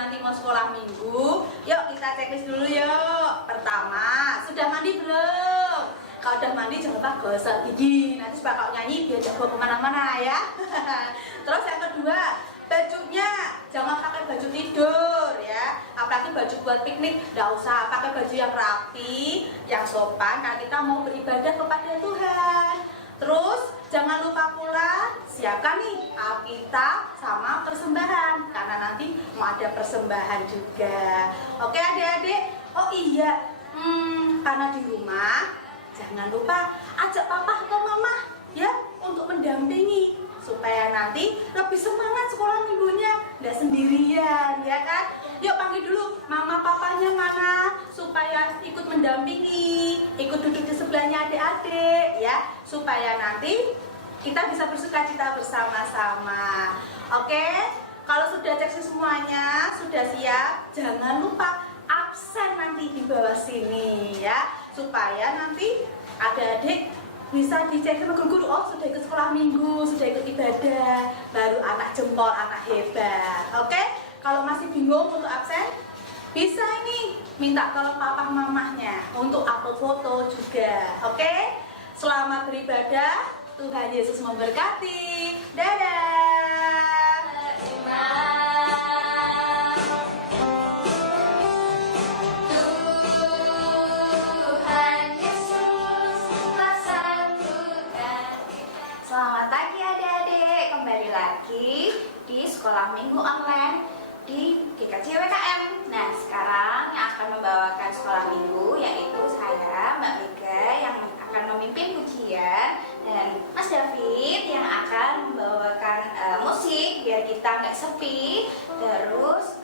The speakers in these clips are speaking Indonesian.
nanti mau sekolah minggu, yuk kita checklist dulu yuk. Pertama, sudah mandi belum? Kalau udah mandi jangan lupa gosok gigi. Nanti supaya kalau nyanyi biar jago kemana-mana ya. Terus yang kedua, bajunya jangan pakai baju tidur ya. Apalagi baju buat piknik, nggak usah pakai baju yang rapi, yang sopan. Karena kita mau beribadah kepada Tuhan. Terus jangan lupa pula siapkan nih Alkitab sama persembahan karena nanti mau ada persembahan juga. Oke adik-adik. Oh iya, karena di rumah jangan lupa ajak papa atau mama ya untuk mendampingi supaya nanti lebih semangat sekolah minggunya, nggak sendirian ya kan. Yuk panggil dulu mama papanya mana supaya ikut mendampingi, ikut duduk di sebelahnya adik-adik ya, supaya nanti kita bisa bersukacita bersama-sama. Oke, kalau sudah cek semuanya, sudah siap, jangan lupa absen nanti di bawah sini ya, supaya nanti adik-adik bisa dicek sama guru-guru, oh sudah ikut sekolah minggu, sudah ikut ibadah, baru anak jempol, anak hebat. Oke, kalau masih bingung untuk absen, bisa ini minta tolong papa mamahnya untuk upload foto juga. Oke, selamat beribadah, Tuhan Yesus memberkati. Dadah. Selamat pagi adik-adik, kembali lagi di sekolah minggu online di GKJ WKM. Nah sekarang yang akan membawakan sekolah minggu yaitu saya Mbak Mega yang akan memimpin pujian, dan Mas David yang akan membawakan musik biar kita nggak sepi. Terus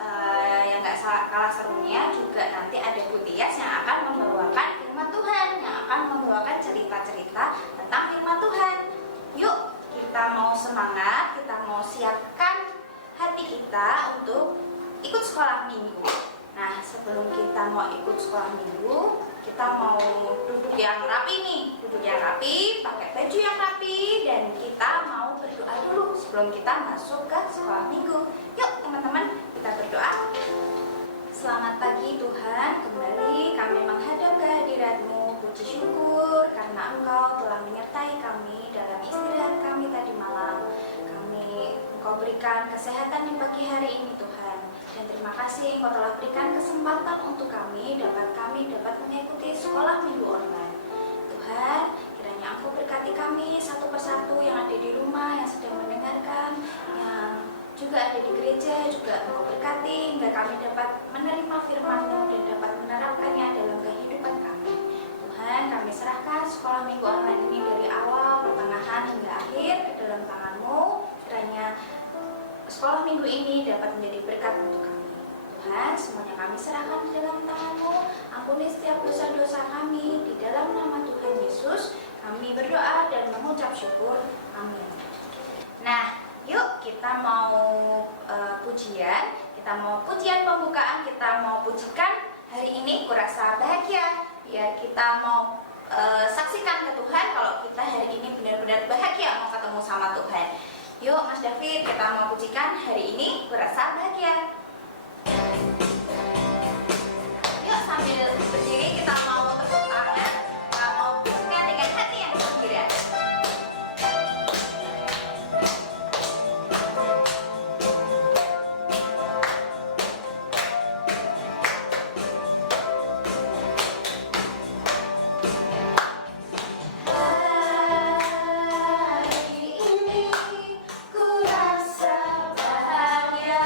yang nggak kalah serunya juga nanti ada Bu Tias yang akan membawakan firman Tuhan, yang akan membawakan cerita-cerita tentang firman Tuhan. Yuk kita mau semangat, kita mau siapkan hati kita untuk ikut sekolah minggu. Nah sebelum kita mau ikut sekolah minggu, kita mau duduk yang rapi nih, duduk yang rapi, pakai baju yang rapi, dan kita mau berdoa dulu sebelum kita masuk ke sekolah minggu. Yuk teman-teman, kita berdoa. Selamat pagi Tuhan, kembali kami menghadap ke hadirat-Mu. Puji syukur karena Engkau telah menyertai kami dalam istirahat kami tadi malam. Engkau berikan kesehatan di pagi hari ini Tuhan. Dan terima kasih Engkau telah berikan kesempatan untuk kami dapat mengikuti sekolah minggu online. Tuhan, kiranya Engkau berkati kami satu persatu yang ada di rumah, yang sedang mendengarkan, yang juga ada di gereja, juga Engkau berkati hingga kami dapat menerima firman-Mu dan dapat menerapkannya dalam kehidupan kami. Tuhan, kami serahkan sekolah minggu online ini dari awal, pertengahan hingga akhir ke dalam tangan-Mu. Kiranya sekolah minggu ini dapat menjadi berkat untuk kami. Tuhan, semuanya kami serahkan di dalam tangan-Mu. Ampuni setiap dosa-dosa kami. Di dalam nama Tuhan Yesus kami berdoa dan mengucap syukur. Amin. Nah, yuk kita mau pujian. Kita mau pujian pembukaan. Kita mau pujikan hari ini kurasa bahagia. Biar kita mau saksikan ke Tuhan kalau kita hari ini benar-benar bahagia mau ketemu sama Tuhan. Yuk Mas David, kita mau pujikan hari ini kurasa bahagia. Yuk sambil berdiri kita mau tepuk tangan, kita mau pujikan dengan hati yang gembira. Hari ini ku rasa bahagia.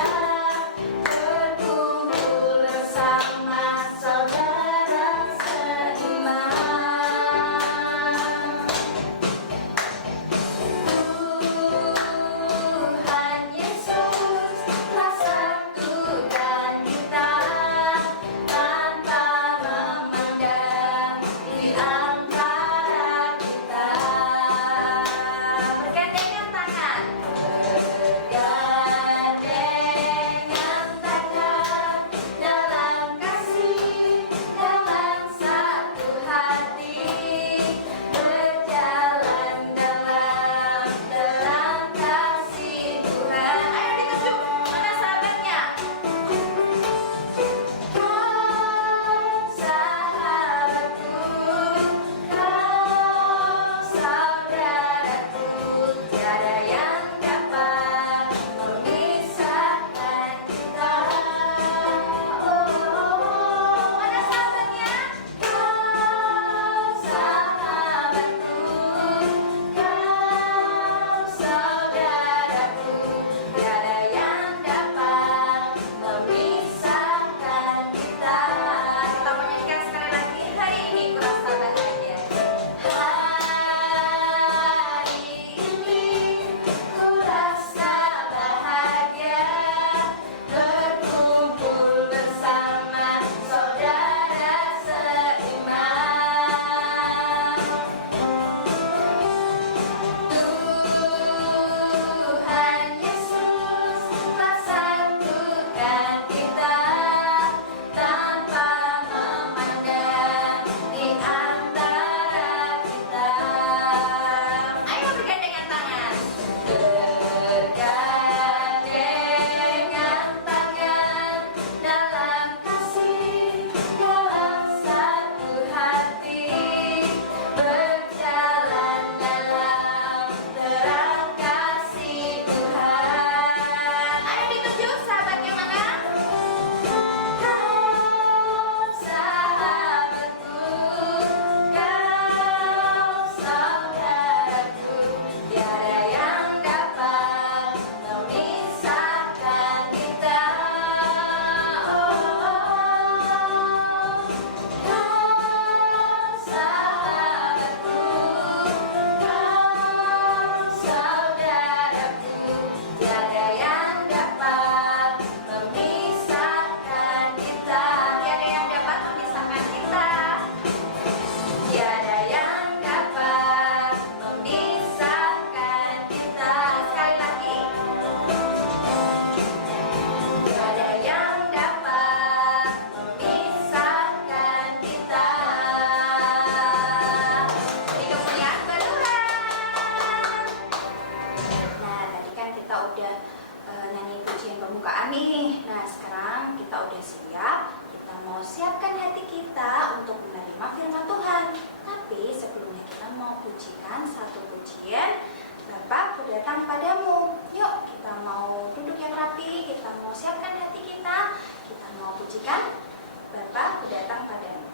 udah siap, kita mau siapkan hati kita untuk menerima firman Tuhan. Tapi sebelumnya kita mau pujikan satu pujian, Bapa, Ku datang padamu. Yuk, kita mau duduk yang rapi, kita mau siapkan hati kita mau pujikan Bapa, Ku datang padamu.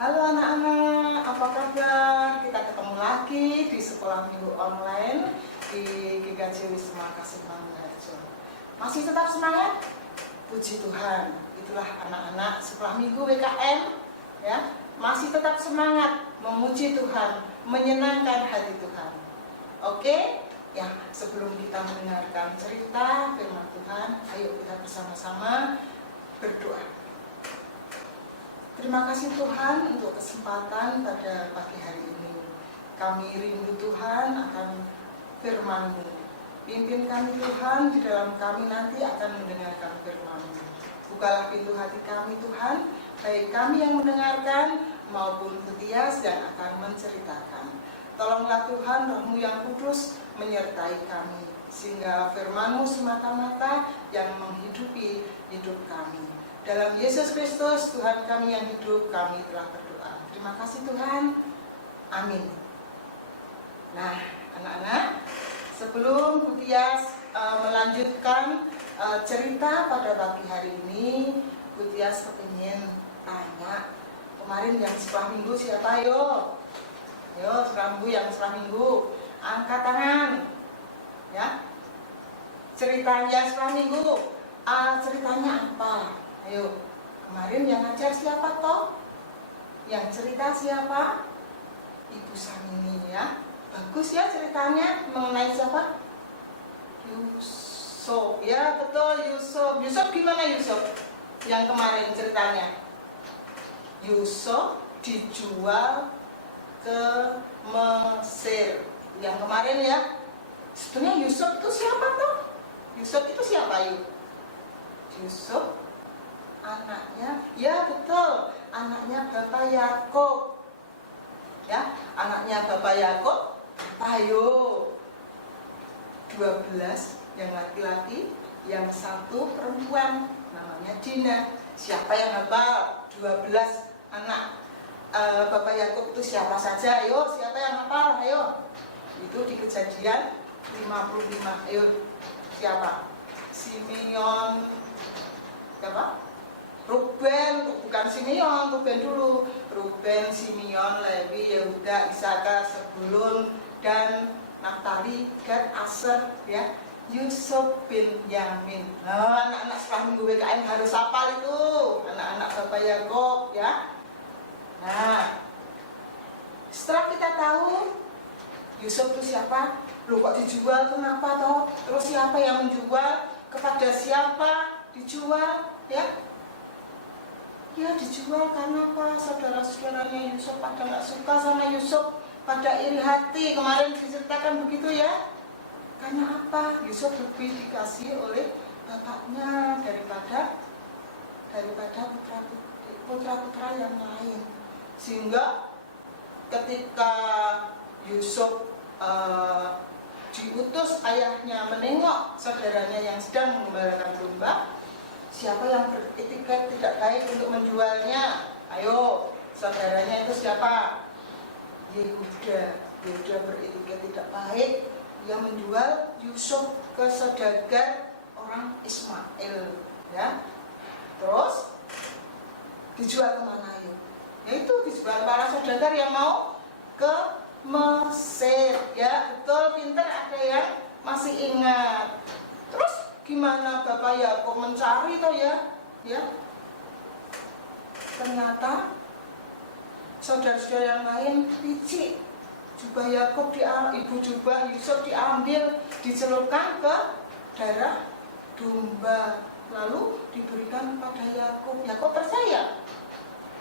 Halo anak-anak, apa kabar? Kita ketemu lagi di sekolah minggu online di GKJ Wisma Kasih Harjo. Masih tetap semangat? Puji Tuhan. Itulah anak-anak sekolah minggu WKM, ya. Masih tetap semangat memuji Tuhan, menyenangkan hati Tuhan. Oke? Ya, sebelum kita mendengarkan cerita firman Tuhan, ayo kita bersama-sama berdoa. Terima kasih Tuhan untuk kesempatan pada pagi hari ini. Kami rindu Tuhan akan firman-Mu. Pimpin kami Tuhan, di dalam kami nanti akan mendengarkan firman-Mu. Bukalah pintu hati kami Tuhan, baik kami yang mendengarkan maupun Kutias yang akan menceritakan. Tolonglah Tuhan, Roh-Mu yang kudus menyertai kami, sehingga firman-Mu semata-mata yang menghidupi hidup kami. Dalam Yesus Kristus, Tuhan kami yang hidup, kami telah berdoa. Terima kasih Tuhan. Amin. Nah, anak-anak, sebelum Kutias melanjutkan cerita pada pagi hari ini, Kutias kepingin tanya, kemarin yang sekolah minggu siapa? Yo, sekolah minggu yang sekolah minggu, angkat tangan. Ya, ceritanya sekolah minggu, ceritanya apa? Ayo, kemarin yang ngajar siapa toh? Yang cerita siapa? Ibu Samini ya. Bagus ya ceritanya mengenai siapa? Yusuf ya, betul Yusuf. Yusuf gimana Yusuf? Yang kemarin ceritanya. Yusuf dijual ke Mesir. Yang kemarin ya. Sebenarnya Yusuf itu siapa toh? Yusuf itu yuk? Yusuf anaknya, ya betul, anaknya Bapak Yakub. Ya, anaknya Bapak Yakub, ayo 12 yang laki-laki, yang 1 perempuan, namanya Dina. Siapa yang hafal 12 anak Bapak Yakub itu siapa saja? Ayo, siapa yang hafal? Ayo. Itu di Kejadian 55. Ayo, siapa? Simeon, siapa? Ruben, bukan Simeon, Ruben dulu. Ruben, Simeon, Lewi, Yehuda, Isakar, Zebulun, dan Naftali, Gad, Aser, ya. Yusuf bin Yamin. Nah, anak-anak sekolah minggu WKM harus hafal itu, anak-anak Bapak Yakub, ya. Nah, setelah kita tahu Yusuf itu siapa, loh kok dijual, kenapa toh? Terus siapa yang menjual, kepada siapa dijual, ya? Ya dijual karena apa? Saudara-saudaranya Yusuf pada nggak suka sama Yusuf, pada iri hati. Kemarin diceritakan begitu ya. Karena apa? Yusuf lebih dikasih oleh bapaknya daripada putra-putra yang lain. Sehingga ketika Yusuf diutus ayahnya menengok saudaranya yang sedang mengembalakan domba, siapa yang beretiket tidak baik untuk menjualnya? Ayo, saudaranya itu siapa? Yehuda. Yehuda beretiket tidak baik, dia menjual Yusuf ke saudagar orang Ismail, ya. Terus dijual kemana yuk? Yaitu dijual para saudagar yang mau ke Mesir, ya. Betul, pinter, ada yang masih ingat. Terus gimana Bapak Yakub mencari toh ya? Ya. Ternyata saudara-saudara yang lain licik. Jubah Yakub ibu jubah Yusuf diambil, dicelupkan ke darah domba, lalu diberikan pada Yakub. Yakub percaya.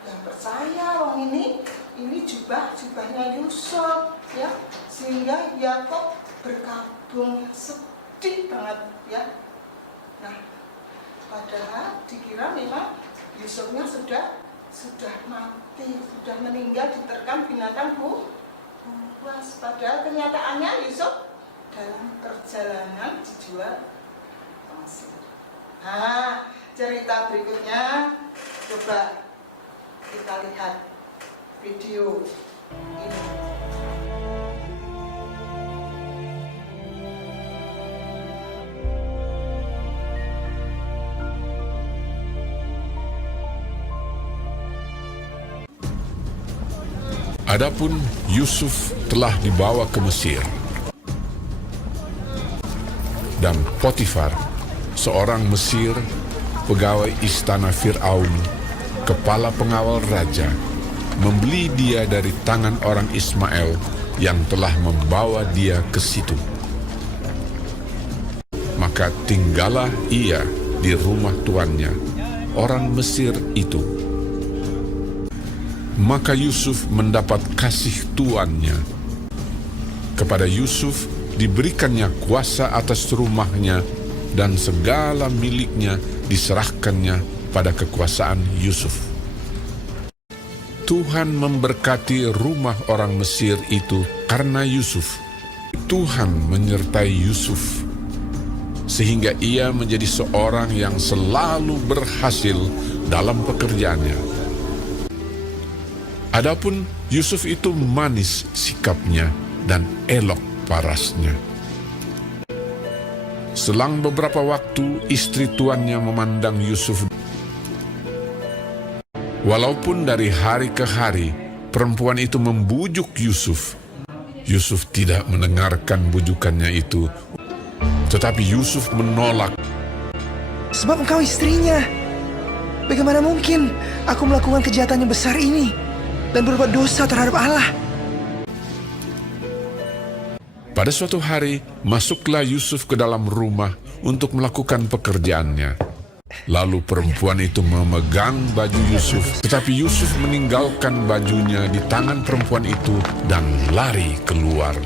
Yang percaya orang ini jubahnya Yusuf, ya. Sehingga Yakub berkabung, sedih banget, ya. Nah, padahal dikira memang Yusufnya sudah mati, sudah meninggal, diterkam binatang buas. Padahal kenyataannya Yusuf dalam perjalanan dijual ke Mesir. Nah, cerita berikutnya coba kita lihat video ini. Adapun Yusuf telah dibawa ke Mesir, dan Potifar, seorang Mesir, pegawai istana Fir'aun, kepala pengawal raja, membeli dia dari tangan orang Ismail yang telah membawa dia ke situ. Maka tinggallah ia di rumah tuannya, orang Mesir itu. Maka Yusuf mendapat kasih tuannya. Kepada Yusuf diberikannya kuasa atas rumahnya, dan segala miliknya diserahkannya pada kekuasaan Yusuf. Tuhan memberkati rumah orang Mesir itu karena Yusuf. Tuhan menyertai Yusuf, sehingga ia menjadi seorang yang selalu berhasil dalam pekerjaannya. Adapun Yusuf itu manis sikapnya dan elok parasnya. Selang beberapa waktu, istri tuannya memandang Yusuf. Walaupun dari hari ke hari perempuan itu membujuk Yusuf, Yusuf tidak mendengarkan bujukannya itu. Tetapi Yusuf menolak. Sebab engkau istrinya. Bagaimana mungkin aku melakukan kejahatan yang besar ini dan berbuat dosa terhadap Allah? Pada suatu hari, masuklah Yusuf ke dalam rumah untuk melakukan pekerjaannya. Lalu perempuan itu memegang baju Yusuf, tetapi Yusuf meninggalkan bajunya di tangan perempuan itu dan lari keluar.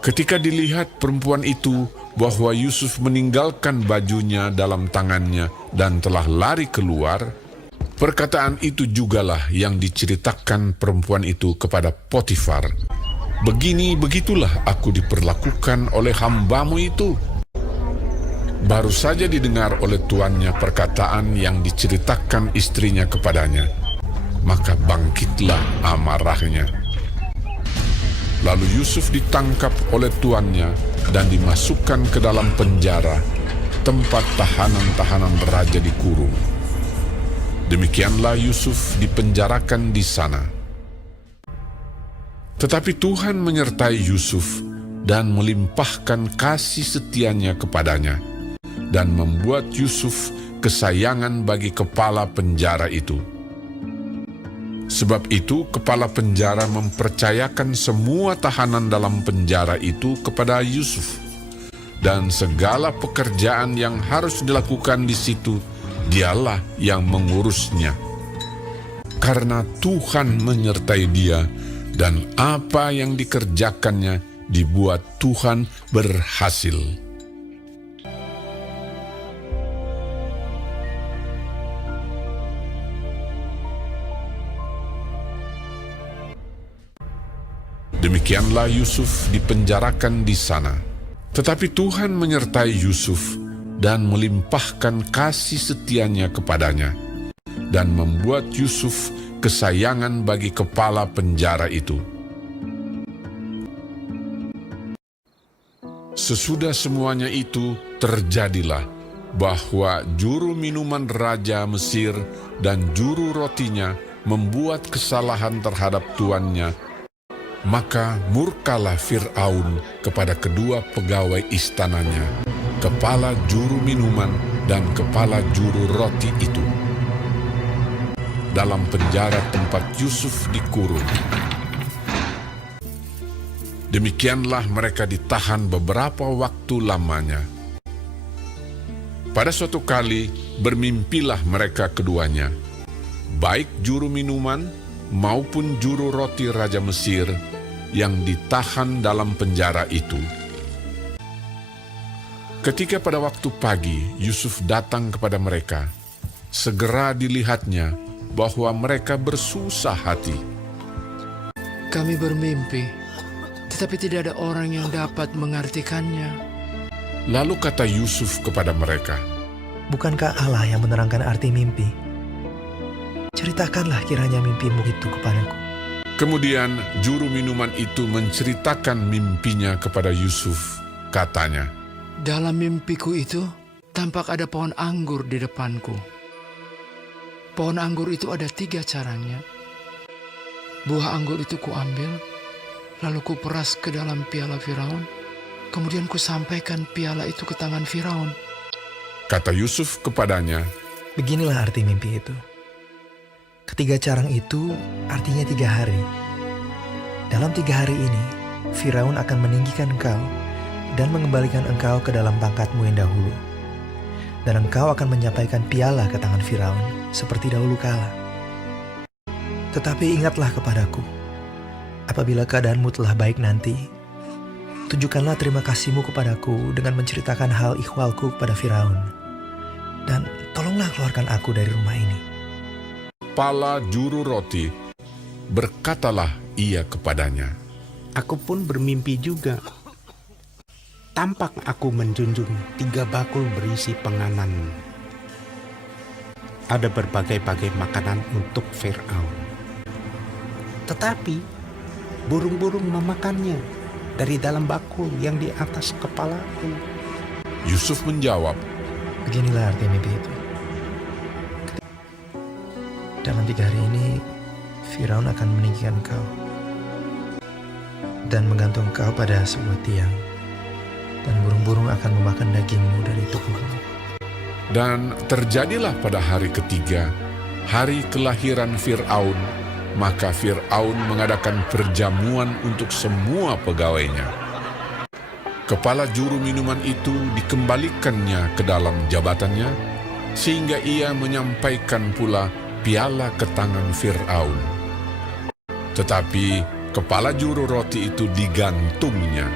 Ketika dilihat perempuan itu, bahwa Yusuf meninggalkan bajunya dalam tangannya dan telah lari keluar, perkataan itu jugalah yang diceritakan perempuan itu kepada Potifar. Begitulah aku diperlakukan oleh hambamu itu. Baru saja didengar oleh tuannya perkataan yang diceritakan istrinya kepadanya, maka bangkitlah amarahnya. Lalu Yusuf ditangkap oleh tuannya dan dimasukkan ke dalam penjara, tempat tahanan-tahanan raja dikurung. Demikianlah Yusuf dipenjarakan di sana. Tetapi Tuhan menyertai Yusuf dan melimpahkan kasih setianya kepadanya, dan membuat Yusuf kesayangan bagi kepala penjara itu. Sebab itu kepala penjara mempercayakan semua tahanan dalam penjara itu kepada Yusuf, dan segala pekerjaan yang harus dilakukan di situ dialah yang mengurusnya. Karena Tuhan menyertai dia, dan apa yang dikerjakannya dibuat Tuhan berhasil. Demikianlah Yusuf dipenjarakan di sana. Tetapi Tuhan menyertai Yusuf dan melimpahkan kasih setianya kepadanya, dan membuat Yusuf kesayangan bagi kepala penjara itu. Sesudah semuanya itu terjadilah bahwa juru minuman Raja Mesir dan juru rotinya membuat kesalahan terhadap tuannya. Maka murkalah Fir'aun kepada kedua pegawai istananya, kepala juru minuman dan kepala juru roti itu, dalam penjara tempat Yusuf dikurung. Demikianlah mereka ditahan beberapa waktu lamanya. Pada suatu kali bermimpilah mereka keduanya, baik juru minuman maupun juru roti Raja Mesir, yang ditahan dalam penjara itu. Ketika pada waktu pagi Yusuf datang kepada mereka, segera dilihatnya bahwa mereka bersusah hati. Kami bermimpi, tetapi tidak ada orang yang dapat mengartikannya. Lalu kata Yusuf kepada mereka, Bukankah Allah yang menerangkan arti mimpi? Ceritakanlah kiranya mimpimu itu kepadaku. Kemudian juru minuman itu menceritakan mimpinya kepada Yusuf. Katanya, Dalam mimpiku itu, tampak ada pohon anggur di depanku. Pohon anggur itu ada 3 carangnya. Buah anggur itu kuambil, lalu kuperas ke dalam piala Firaun. Kemudian kusampaikan piala itu ke tangan Firaun. kata Yusuf kepadanya, Beginilah arti mimpi itu. Ketiga carang itu artinya 3 hari. Dalam 3 hari ini, Firaun akan meninggikan engkau dan mengembalikan engkau ke dalam pangkatmu yang dahulu. Dan engkau akan menyampaikan piala ke tangan Firaun seperti dahulu kala. Tetapi ingatlah kepadaku, apabila keadaanmu telah baik nanti, tunjukkanlah terima kasihmu kepadaku dengan menceritakan hal ikhwalku kepada Firaun. Dan tolonglah keluarkan aku dari rumah ini. kepala juru roti, berkatalah ia kepadanya, Aku pun bermimpi juga. Tampak aku menjunjung 3 bakul berisi penganan. Ada berbagai-bagai makanan untuk Fir'aun. Tetapi burung-burung memakannya dari dalam bakul yang di atas kepalaku. Yusuf menjawab, Beginilah arti mimpi itu. Dalam 3 hari ini, Firaun akan meninggikan engkau dan menggantung engkau pada sebuah tiang, dan burung-burung akan memakan dagingmu dari tubuhmu. dan terjadilah pada hari ketiga, hari kelahiran Fir'aun, maka Fir'aun mengadakan perjamuan untuk semua pegawainya. Kepala juru minuman itu dikembalikannya ke dalam jabatannya, sehingga ia menyampaikan pula piala ke tangan Fir'aun. Tetapi kepala juru roti itu digantungnya,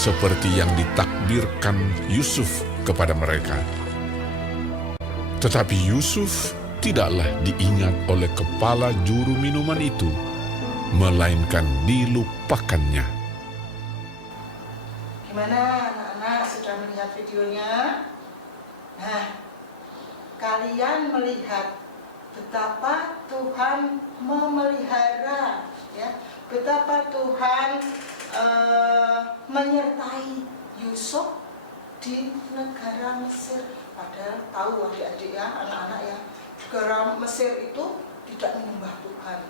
seperti yang ditakdirkan Yusuf kepada mereka. Tetapi Yusuf tidaklah diingat oleh kepala juru minuman itu, melainkan dilupakannya. Gimana anak-anak, sudah melihat videonya? Nah, kalian melihat betapa Tuhan memelihara, ya, betapa Tuhan menyertai Yusuf di negara Mesir. Padahal tahu adik-adik ya, anak-anak ya, negara Mesir itu tidak menyembah Tuhan,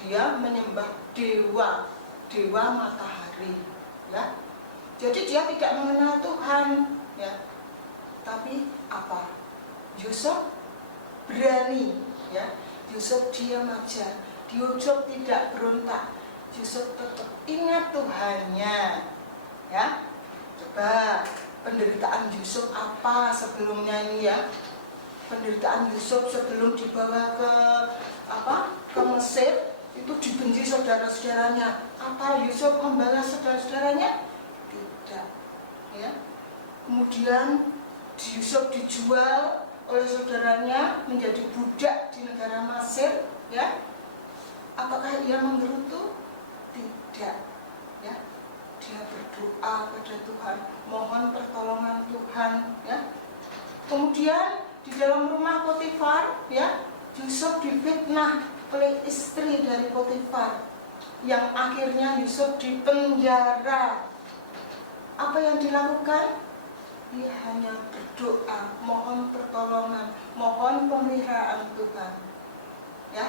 dia menyembah dewa matahari, ya. Jadi dia tidak mengenal Tuhan, ya. Tapi apa? Yusuf berani, ya. Yusuf diam aja, Yusuf tidak berontak, Yusuf tetap ingat Tuhannya, ya. Coba penderitaan Yusuf apa sebelumnya ini ya? Penderitaan Yusuf sebelum dibawa ke Mesir itu dibenci saudara-saudaranya. Apa Yusuf membalas saudara-saudaranya? Tidak, ya. Kemudian Yusuf dijual oleh saudaranya menjadi budak di negara Mesir, ya. Apakah ia menggerutu? Tidak, ya. Dia berdoa pada Tuhan, mohon pertolongan Tuhan, ya. Kemudian di dalam rumah Potifar, ya, Yusuf difitnah oleh istri dari Potifar, yang akhirnya Yusuf dipenjara. Apa yang dilakukan? Dia hanya berdoa, mohon pertolongan, mohon pemeliharaan Tuhan, ya.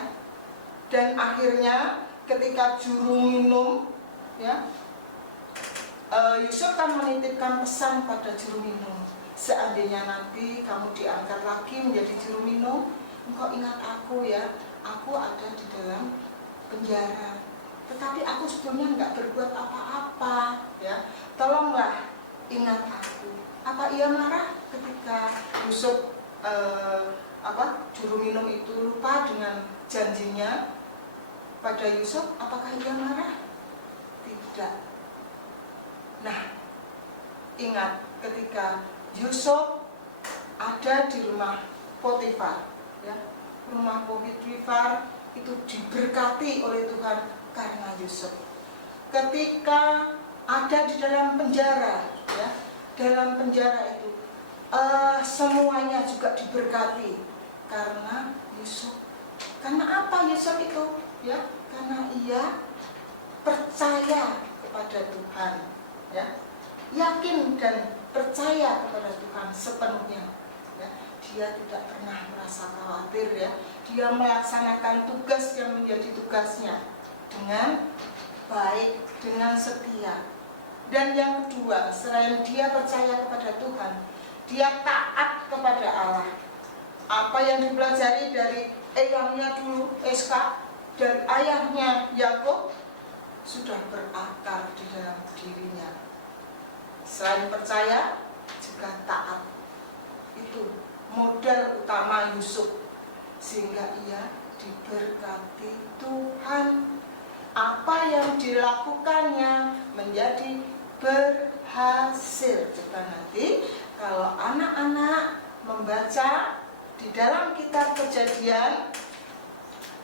Dan akhirnya ketika juru minum, ya, Yusuf kan menitipkan pesan pada juru minum, seandainya nanti kamu diangkat lagi menjadi juru minum, engkau ingat aku ya, aku ada di dalam penjara, tetapi aku sebelumnya nggak berbuat apa-apa, ya, tolonglah ingat aku. Apa ia marah ketika Yusuf juru minum itu lupa dengan janjinya pada Yusuf? Apakah ia marah? Tidak. Nah, ingat ketika Yusuf ada di rumah Potifar, ya, rumah Potifar itu diberkati oleh Tuhan karena Yusuf. Ketika ada di dalam penjara, ya, dalam penjara itu semuanya juga diberkati karena Yusuf. Karena apa Yusuf itu? Ya, karena ia percaya kepada Tuhan, ya, yakin dan percaya kepada Tuhan sepenuhnya, ya. Dia tidak pernah merasa khawatir, ya. Dia melaksanakan tugas yang menjadi tugasnya dengan baik, dengan setia. Dan yang kedua, selain dia percaya kepada Tuhan, dia taat kepada Allah. Apa yang dipelajari dari eyangnya dulu, Eska, dan ayahnya Yakub sudah berakar di dalam dirinya. Selain percaya, juga taat. Itu modal utama Yusuf, sehingga ia diberkati Tuhan. Apa yang dilakukannya menjadi berhasil. Coba nanti kalau anak-anak membaca di dalam kitab Kejadian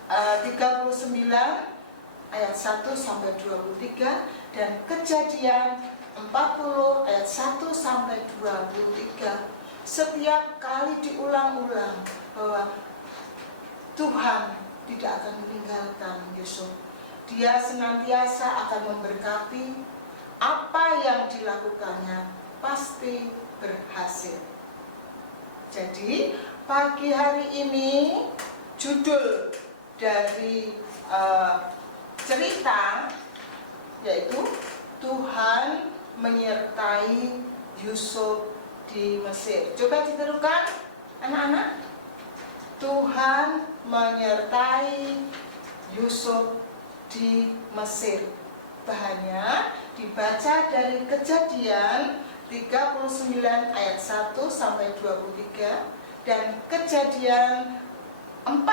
39 ayat 1 sampai 23 dan Kejadian 40 ayat 1 sampai 23, setiap kali diulang-ulang bahwa Tuhan tidak akan meninggalkan Yusuf. Dia senantiasa akan memberkati, apa yang dilakukannya pasti berhasil. Jadi pagi hari ini judul dari cerita yaitu Tuhan menyertai Yusuf di Mesir. Coba diterukan anak-anak. Tuhan menyertai Yusuf di Mesir. Bahannya dibaca dari Kejadian 39 ayat 1 sampai 23 dan Kejadian 40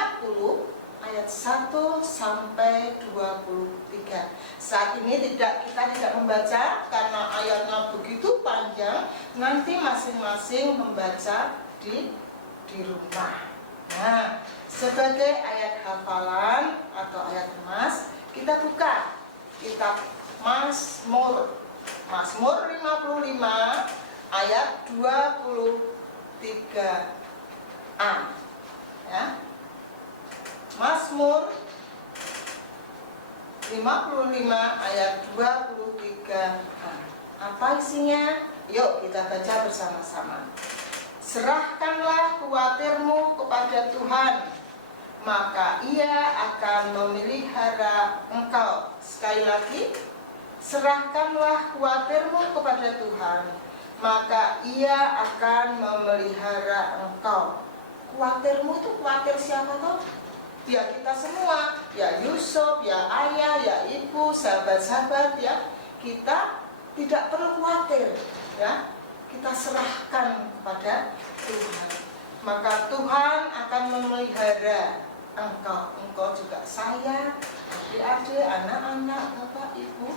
ayat 1 sampai 23. Saat ini kita tidak membaca karena ayatnya begitu panjang. Nanti masing-masing membaca di rumah. Nah, sebagai ayat hafalan atau ayat emas, kita buka kitab Mazmur. Mazmur 55 ayat 23a. Ya. Mazmur 55 ayat 23a. Apa isinya? Yuk kita baca bersama-sama. Serahkanlah khawatirmu kepada Tuhan, maka Ia akan memelihara engkau. Sekali lagi, serahkanlah khawatirmu kepada Tuhan, maka Ia akan memelihara engkau. Khawatirmu itu khawatir siapa toh? Ya kita semua, ya Yusuf, ya ayah, ya ibu, sahabat-sahabat ya. Kita tidak perlu khawatir ya. Kita serahkan kepada Tuhan, maka Tuhan akan memelihara engkau. Engkau juga saya, adik-adik, anak-anak, bapak, ibu,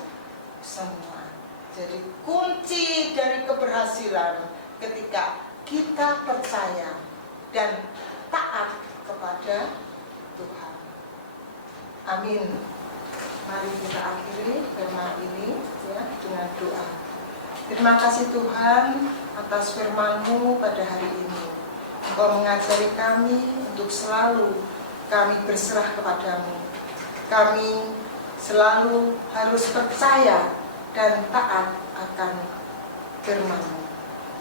semua. Jadi kunci dari keberhasilan ketika kita percaya dan taat kepada Tuhan. Amin. Mari kita akhiri firman ini ya dengan doa. Terima kasih Tuhan atas firman-Mu pada hari ini. Engkau mengajari kami untuk selalu kami berserah kepadamu. Kami selalu harus percaya dan taat akan firman-Mu.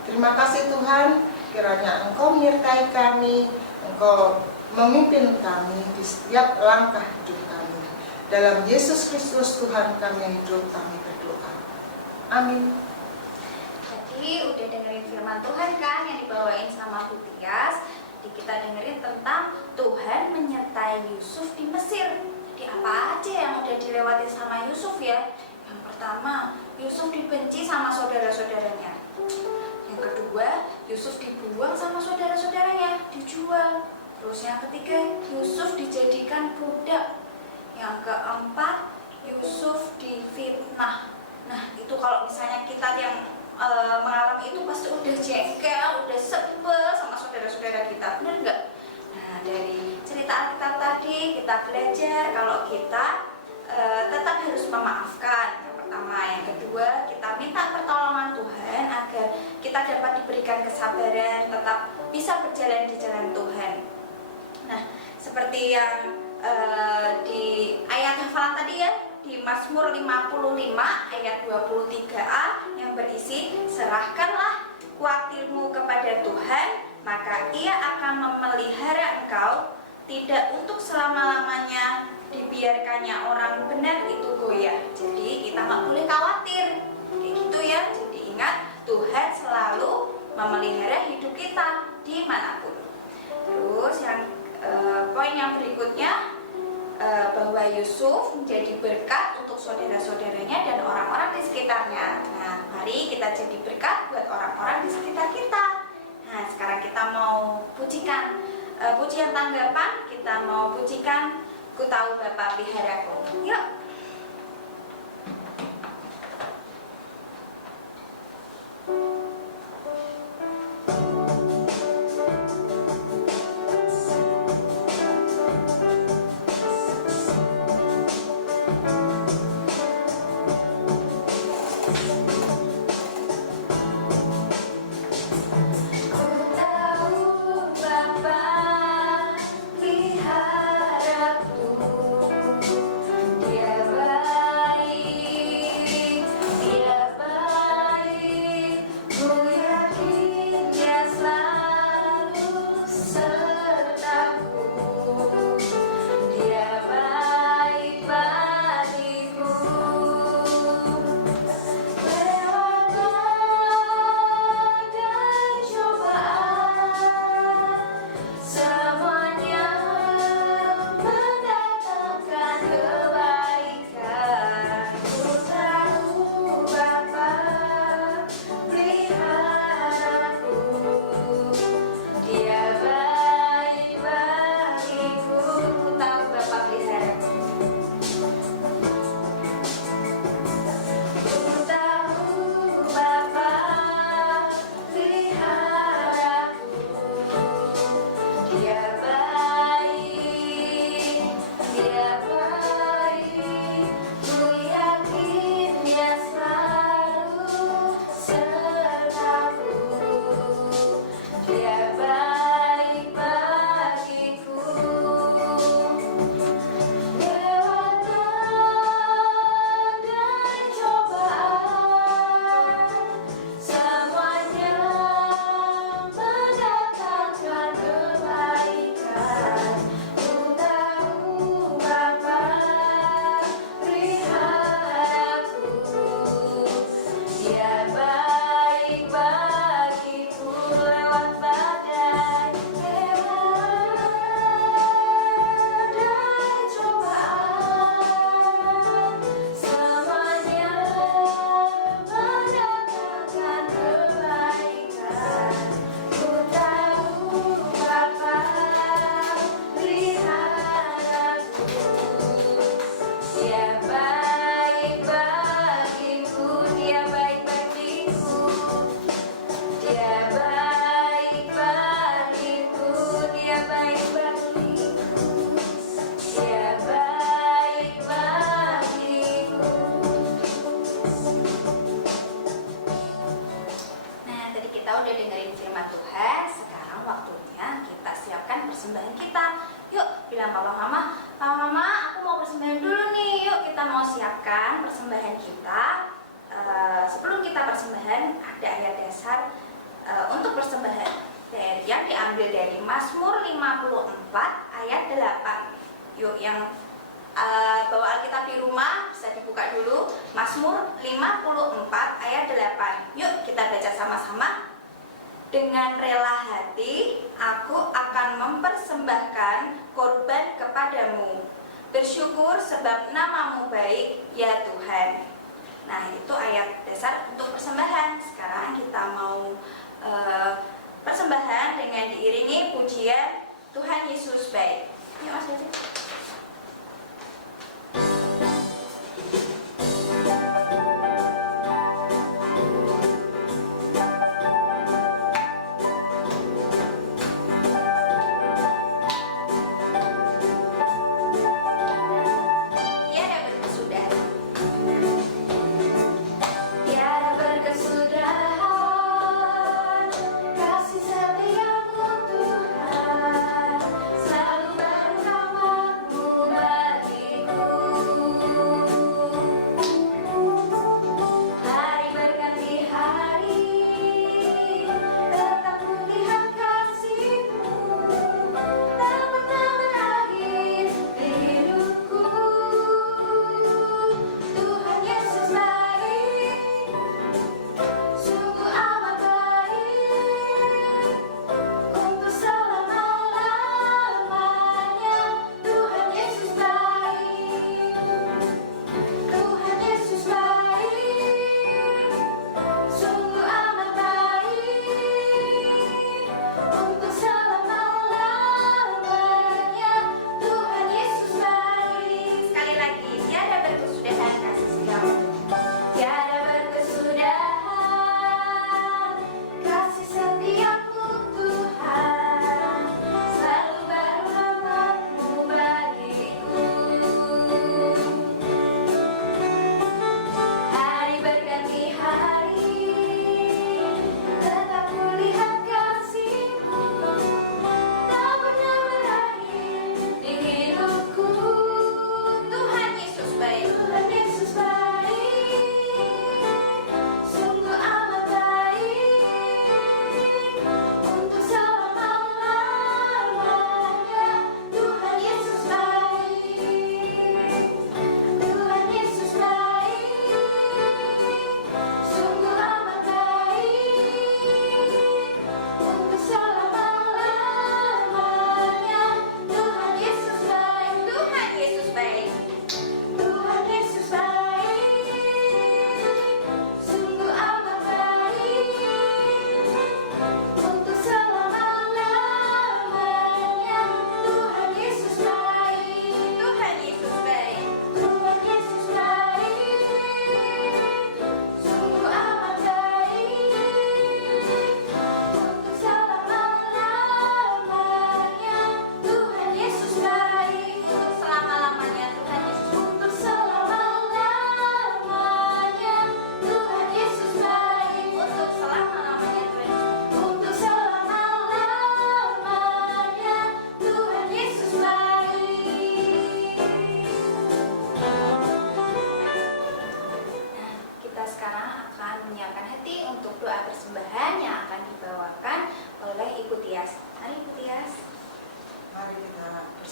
Terima kasih Tuhan, kiranya Engkau menyertai kami, Engkau memimpin kami di setiap langkah hidup kami. Dalam Yesus Kristus Tuhan kami yang hidup, kami berdoa. Amin. Jadi udah dengerin firman Tuhan kan yang dibawain sama Bu Tias. Jadi kita dengerin tentang Tuhan menyertai Yusuf di Mesir. Jadi apa aja yang udah dilewati sama Yusuf ya? Yang pertama, Yusuf dibenci sama saudara-saudaranya. Yang kedua, Yusuf dibuang sama saudara-saudaranya, dijual. Terus yang ketiga, Yusuf dijadikan budak. Yang keempat, Yusuf difitnah. Nah, itu kalau misalnya kita yang mengalami itu pasti udah jengkel, udah sebel sama saudara-saudara kita, benar nggak? Nah, dari cerita Alkitab tadi kita belajar kalau kita tetap harus memaafkan. Yang pertama, yang kedua kita minta pertolongan Tuhan agar kita dapat diberikan kesabaran, tetap bisa berjalan di jalan Tuhan. Nah, seperti yang di ayat hafalan tadi ya, di Mazmur 55 ayat 23a yang berisi, serahkanlah khawatirmu kepada Tuhan, maka Ia akan memelihara engkau, tidak untuk selama-lamanya dibiarkannya orang benar itu goyah. Jadi kita nggak boleh khawatir, kayak gitu ya. Jadi ingat, Tuhan selalu memelihara hidup kita dimanapun. Terus yang poin yang berikutnya, bahwa Yusuf menjadi berkat untuk saudara-saudaranya dan orang-orang di sekitarnya. Nah, mari kita jadi berkat buat orang-orang di sekitar kita. Nah, sekarang kita mau pujikan pujian tanggapan, kita mau pujikan Ku Tahu Bapa Peliharaku. Yuk. Dia Papa Mama, aku mau persembahan dulu nih. Yuk kita mau siapkan persembahan kita. Sebelum kita persembahan, ada ayat dasar untuk persembahan yang diambil dari Mazmur 54 ayat 8. Yuk yang bawa Alkitab di rumah bisa dibuka dulu. Mazmur 54 ayat 8. Yuk kita baca sama-sama. Dengan rela hati aku akan mempersembahkan korban kepadamu. Bersyukur sebab namamu baik ya Tuhan. Nah itu ayat dasar untuk persembahan. Sekarang kita mau persembahan dengan diiringi pujian Tuhan Yesus baik. Yuk Mas David.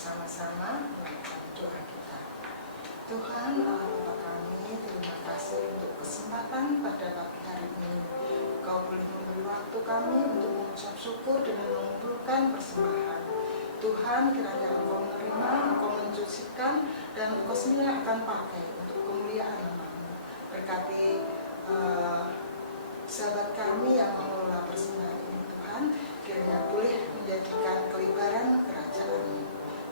bersama-sama doa kita. Tuhan Allah Bapa kami, terima kasih untuk kesempatan pada pagi hari ini. Kau boleh memberi waktu kami untuk mengucap syukur dengan mengumpulkan persembahan. Tuhan, kiranya Engkau menerima, Engkau mensucikan, dan Engkau sendiri akan pakai untuk kemuliaan nama-Mu. Berkati sahabat kami yang mengelola persembahan ini, Tuhan, kiranya boleh menjadikan kelebaran kerajaan-Mu.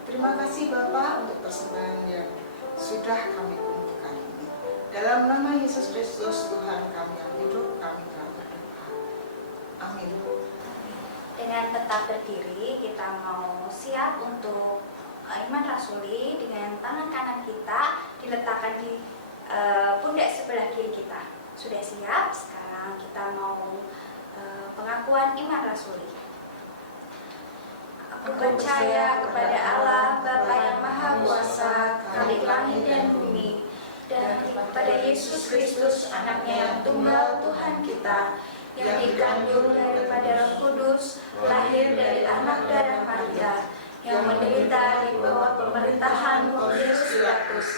Terima kasih Bapa untuk persembahan yang sudah kami kumpulkan ini. Dalam nama Yesus Kristus Tuhan kami yang hidup, kami telah berdoa. Amin. Dengan tetap berdiri, kita mau siap untuk iman rasuli. Dengan tangan kanan kita diletakkan di pundak sebelah kiri kita. Sudah siap? Sekarang kita mau pengakuan iman rasuli. Aku percaya kepada Allah, Bapa yang Maha Kuasa, Khalik langit dan bumi, dan kepada Yesus Kristus, anaknya yang tunggal Tuhan kita, yang dikandung daripada Roh Kudus, lahir dari anak darah Maria, yang menderita di bawah pemerintahan Pontius Pilatus,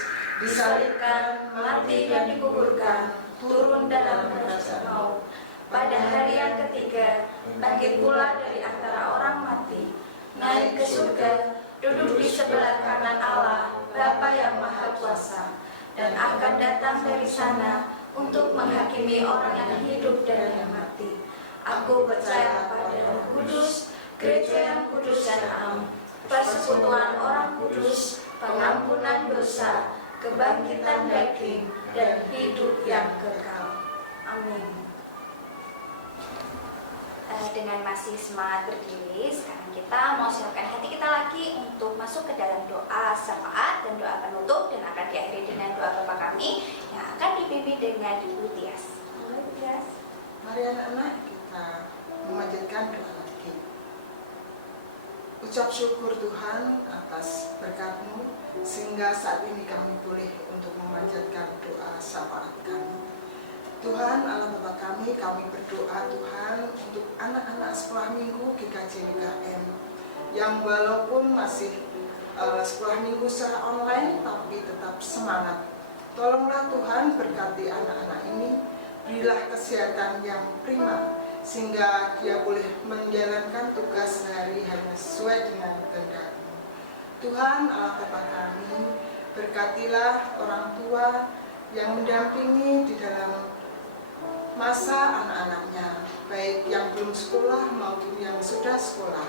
disalibkan, mati dan dikuburkan, turun dalam kerajaan maut. Pada hari yang ketiga, bangkit pula dari antara orang mati, naik ke surga, duduk di sebelah kanan Allah, Bapa yang Maha Kuasa, dan akan datang dari sana untuk menghakimi orang yang hidup dan yang mati. Aku percaya pada Roh Kudus, gereja yang kudus dan am, persekutuan orang kudus, pengampunan dosa, kebangkitan daging, dan hidup yang kekal. Amin. Dengan masih semangat berdiri, sekarang kita mau siapkan hati kita lagi untuk masuk ke dalam doa syafaat dan doa penutup, dan akan diakhiri dengan doa Bapa kami yang akan dipimpin dengan Ibu Tias. Ibu Tias. Mari anak-anak kita memanjatkan doa lagi. Ucap syukur Tuhan atas berkat-Mu, sehingga saat ini kami boleh untuk memanjatkan doa syafaat kami. Tuhan Allah Bapa kami berdoa Tuhan untuk anak-anak sekolah minggu GKJ WKM yang walaupun masih sekolah minggu secara online tapi tetap semangat. Tolonglah Tuhan berkati anak-anak ini, berilah kesehatan yang prima sehingga dia boleh menjalankan tugas sehari-hari sesuai dengan kehendak-Mu. Tuhan Allah Bapa kami, berkatilah orang tua yang mendampingi di dalam masa anak-anaknya, baik yang belum sekolah maupun yang sudah sekolah.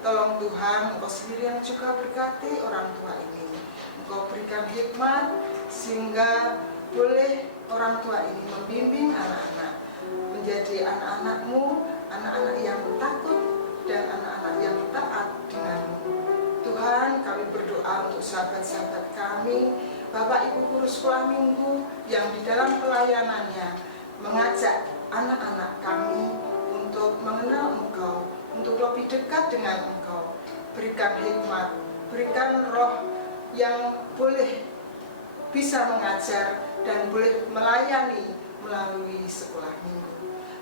Tolong Tuhan, Engkau sendiri yang juga berkati orang tua ini. Engkau berikan hikmat sehingga boleh orang tua ini membimbing anak-anak menjadi anak-anak-Mu, anak-anak yang takut dan anak-anak yang taat dengan-Mu. Tuhan, kami berdoa untuk sahabat-sahabat kami, Bapak Ibu guru sekolah minggu yang di dalam pelayanannya mengajak anak-anak kami untuk mengenal Engkau, untuk lebih dekat dengan Engkau. Berikan hikmat, berikan roh yang boleh bisa mengajar dan boleh melayani melalui sekolah minggu.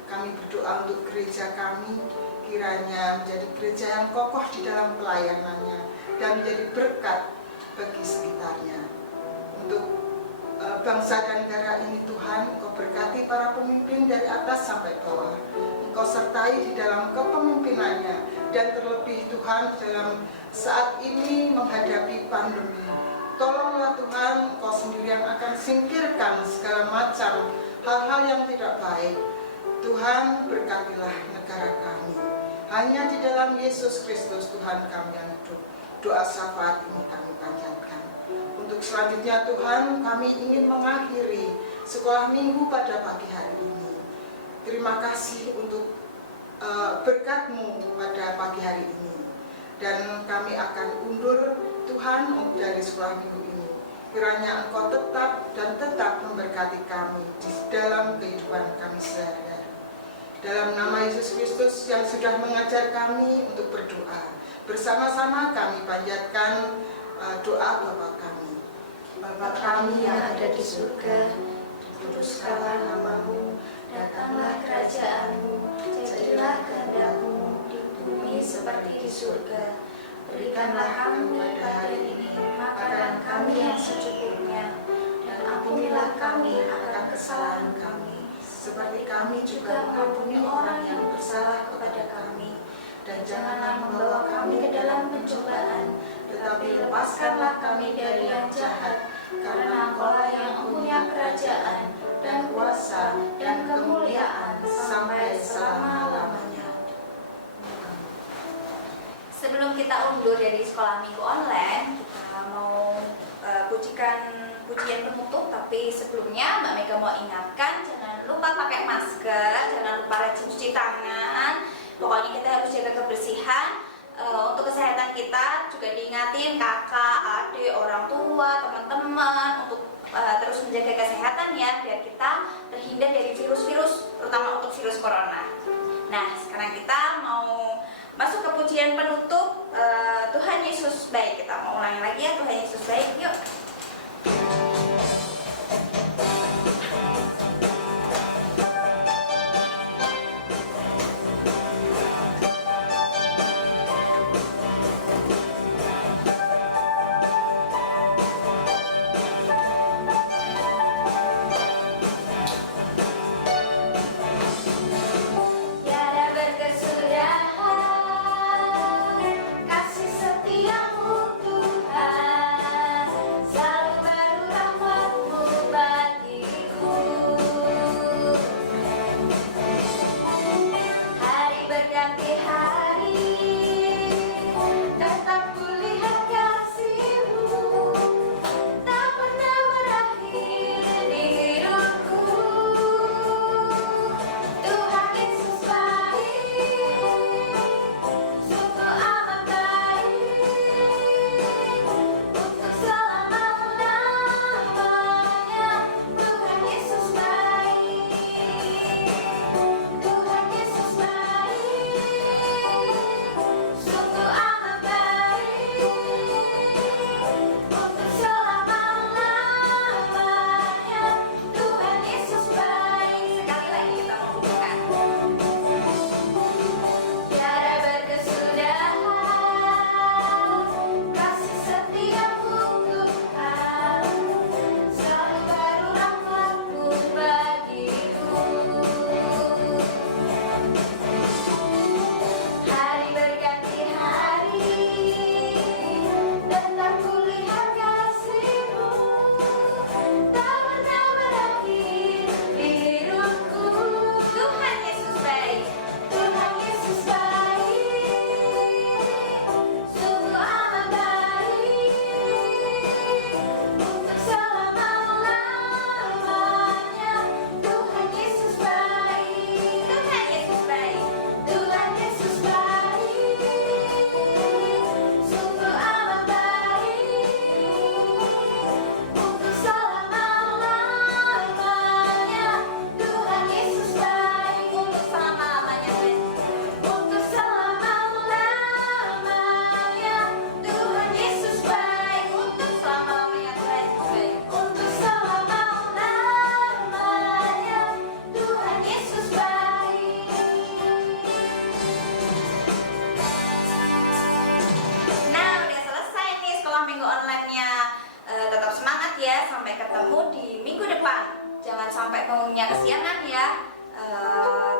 Kami berdoa untuk gereja kami, kiranya menjadi gereja yang kokoh di dalam pelayanannya dan menjadi berkat bagi sekitarnya. Untuk bangsa dan negara ini Tuhan, Engkau berkati para pemimpin dari atas sampai bawah. Engkau sertai di dalam kepemimpinannya, dan terlebih Tuhan dalam saat ini menghadapi pandemi. Tolonglah Tuhan, Engkau sendiri yang akan singkirkan segala macam hal-hal yang tidak baik. Tuhan, berkatilah negara kami. Hanya di dalam Yesus Kristus Tuhan kami yang hidup. Doa syafaat ini kami panjatkan. Untuk selanjutnya Tuhan, kami ingin mengakhiri sekolah minggu pada pagi hari ini. Terima kasih untuk berkat-Mu pada pagi hari ini. Dan kami akan undur Tuhan dari sekolah minggu ini. Kiranya Engkau tetap memberkati kami di dalam kehidupan kami sehari-hari. Dalam nama Yesus Kristus yang sudah mengajar kami untuk berdoa, bersama-sama kami panjatkan doa Bapa kami. Bapa kami yang ada di surga, kuduskanlah nama-Mu, datanglah kerajaan-Mu, jadilah kehendak-Mu di bumi seperti di surga. Berikanlah kami pada hari ini makanan kami yang secukupnya, dan ampunilah kami akan kesalahan kami, seperti kami juga mengampuni orang yang bersalah kepada kami. Dan janganlah membawa kami ke dalam pencobaan, tetapi lepaskanlah kami dari yang jahat, karena Engkau-lah yang punya kerajaan dan kuasa dan kemuliaan sampai selama-lamanya. Sebelum kita undur dari sekolah minggu online, kita mau pujian penutup, tapi sebelumnya Mbak Mega mau ingatkan, jangan lupa pakai masker, jangan lupa rajin cuci tangan. Pokoknya kita harus jaga kebersihan. Untuk kesehatan kita juga diingatin kakak, adik, orang tua, teman-teman untuk terus menjaga kesehatan ya, biar kita terhindar dari virus-virus, terutama untuk virus corona. Nah, sekarang kita mau masuk ke pujian penutup mau ulangi lagi ya, Tuhan Yesus baik. Yuk. Tiada berkesudahan kasih setiamu Tuhan, selalu baru rahmat-Mu bagiku. Hari berganti hari, tetap kulihat kasih-Mu, tak pernah berakhir di hidupku. Tuhan Yesus baik, sungguh amat baik, untuk selama-lamanya. Tuhan Yesus baik, Tuhan Yesus baik, sungguh amat baik, untuk selama-lamanya. Tuhan Yesus baik. Sekali lagi kita mengucapkan. Tiada berkesudahan kasih setiamu Tuhan, selalu baru rahmat-Mu bagiku. Hari berganti hari, tetap kulihat kasih-Mu, tak pernah berakhir di hidupku. Tuhan Yesus baik, Tuhan Yesus baik, sungguh amat baik, untuk selama-lamanya. Tuhan Yesus baik, Tuhan Yesus baik, Tuhan Yesus baik, sungguh amat baik, untuk selama-lamanya. Tuhan Yesus baik, untuk selama-lamanya, untuk selama-lamanya. Tuhan Yesus baik, untuk selama-lamanya. Tuhan Yesus baik, untuk selama-lamanya. Tuhan Yesus baik. Nah, udah selesai nih sekolah minggu online-nya. Tetap semangat ya, sampai ketemu di minggu depan. Jangan sampai bangunnya kesiangan ya.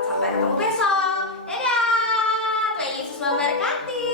Sampai ketemu besok. Dadah. Tuhan Yesus memberkati.